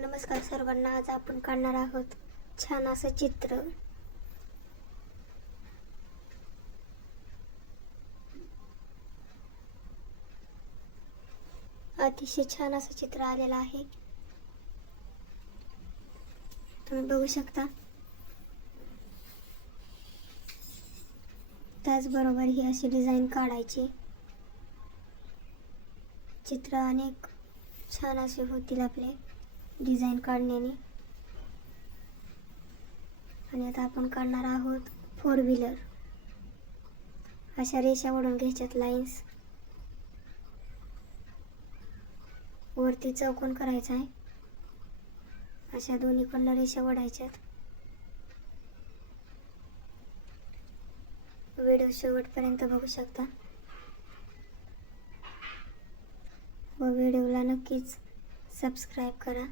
नमस्कार सर्वांना. आज आपण काढणार आहोत छान असं चित्र. अतिशय छान असं चित्र आलेलं आहे, तुम्ही बघू शकता. त्याचबरोबर ही अशी डिझाईन काढायची. चित्र अनेक छान असे होतील आपले डिझाईन काढण्याने. आणि आता आपण काढणार आहोत 4 व्हीलर. अशा रेषा ओढून घ्यायच्यात, लाईन्स. वरती चौकोन करायचा आहे. अशा दोन्हीकडनं रेषा ओढायच्यात. व्हिडिओ शेवटपर्यंत बघू शकता व व्हिडिओला नक्कीच सबस्क्राईब करा.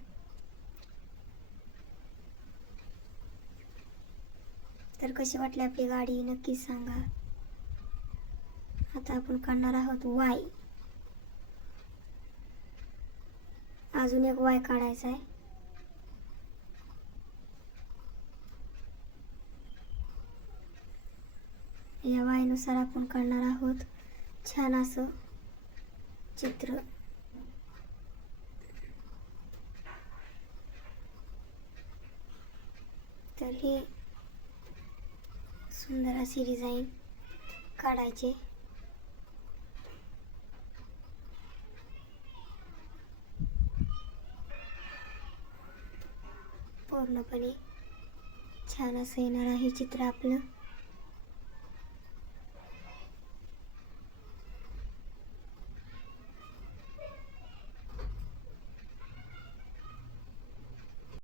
तर कशी वाटली आपली गाडी नक्कीच सांगा. आता आपण काढणार आहोत वाय. अजून एक वाय काढायचा आहे. या वाय नुसार आपण काढणार आहोत छान असं चित्र. तर ही सुंदर अशी डिझाईन काढायची. पूर्णपणे छान असं येणार आहे चित्र आपलं.